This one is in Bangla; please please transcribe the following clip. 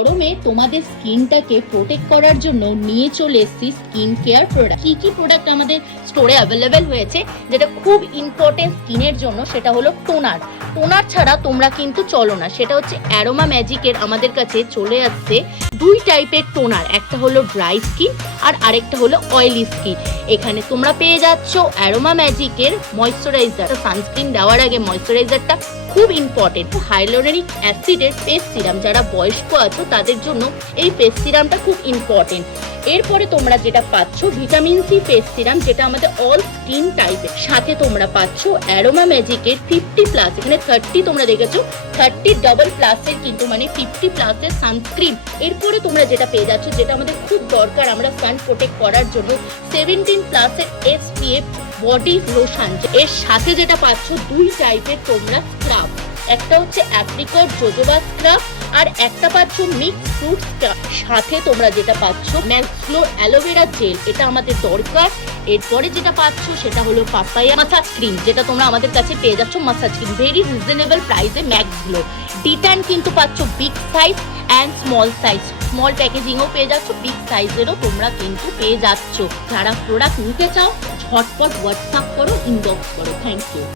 গরমে তোমাদের স্কিনটাকে প্রোটেক্ট করার জন্য নিয়ে চলে এসেছি স্কিন কেয়ার প্রোডাক্ট। কি প্রোডাক্ট আমাদের স্টোরে অ্যাভেলেবেল হয়েছে যেটা খুব ইম্পর্টেন্ট স্কিনের জন্য, সেটা হলো টোনার। টোনার ছাড়া তোমরা কিন্তু চলো না। সেটা হচ্ছে অ্যারোমা ম্যাজিকের আমাদের কাছে চলে আসছে দুই টাইপের টোনার, একটা হলো ড্রাই স্কিন আর আরেকটা হলো অয়েলি স্কিন। এখানে তোমরা পেয়ে যাচ্ছ অ্যারোমা ম্যাজিকের ময়শ্চারাইজার। সানস্ক্রিন দেওয়ার আগে ময়শ্চারাইজারটা খুব ইম্পর্টেন্ট। হাইলোরেনিক অ্যাসিডের ফেস সিরাম, যারা বয়স্ক আছো তাদের জন্য এই ফেস সিরামটা খুব ইম্পর্টেন্ট। এরপরে তোমরা যেটা পাচ্ছ ভিটামিন সি ফেস সিরাম, যেটা আমাদের অল স্কিন টাইপের। সাথে তোমরা পাচ্ছ অ্যারোমা ম্যাজিকের 50+, এখানে 30 তোমরা দেখেছো, 30 ডাবল প্লাসের কিন্তু মানে 50+ সানস্ক্রিন। এরপরে তোমরা যেটা পেয়ে যাচ্ছ, যেটা আমাদের খুব দরকার আমরা সান প্রোটেক্ট করার জন্য, 17+ SPF বডি লোশন। এর সাথে যেটা পাচ্ছ দুই টাইপের তোমরা স্ক্রাব, একটা হচ্ছে অ্যাপ্রিকট জোজোবা স্ক্রাব আর একটা পাচ্ছ মিক্স ফ্রুট স্ক্রাব। সাথে তোমরা যেটা পাচ্ছ ম্যাক্সফ্লোর অ্যালোভেরা জেল, এটা আমাদের দরকার। এরপরে যেটা পাচ্ছ সেটা হলো পাপায়া মাসাজ ক্রিম, যেটা তোমরা আমাদের কাছে পেয়ে যাচ্ছ মাসাজ ক্রিম ভেরি রিজনেবল প্রাইসে। ম্যাক্সগ্লো ডিট্যান কিন্তু পাচ্ছ big size and small size, small প্যাকেজিংও পেয়ে যাচ্ছ, বিগ সাইজেরও তোমরা কিন্তু পেয়ে যাচ্ছ। যারা প্রোডাক্ট নিতে চাও ঝটপট হোয়াটসঅ্যাপ করো, ইনবক্স করো। Thank you.